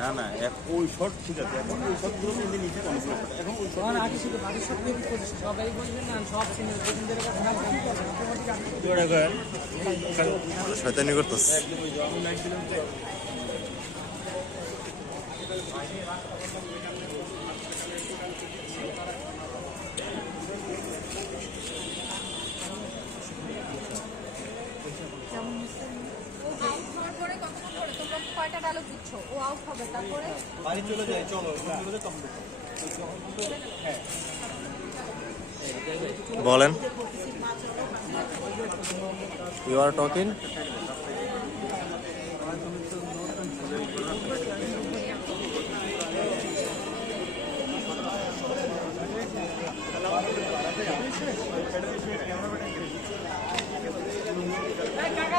না না ওই শর্ট ঠিক আছে, এখন ওই শর্টগুলো নিয়ে নিচে অনেকগুলো এখন ওই শর্ট আগে শুধু বাকি সব পেমেন্ট করছে, সবাই বলবেন না সব সিনিয়রদের কাছে নাম কম করছে শয়তানি করতেছ। কয়টা ডায়লগ দিচ্ছ? ও আউট হবে তারপরে বাড়ি চলে যায়, চলো চলে যায় তখন বলেন, ইউ আর টকিং। কাকা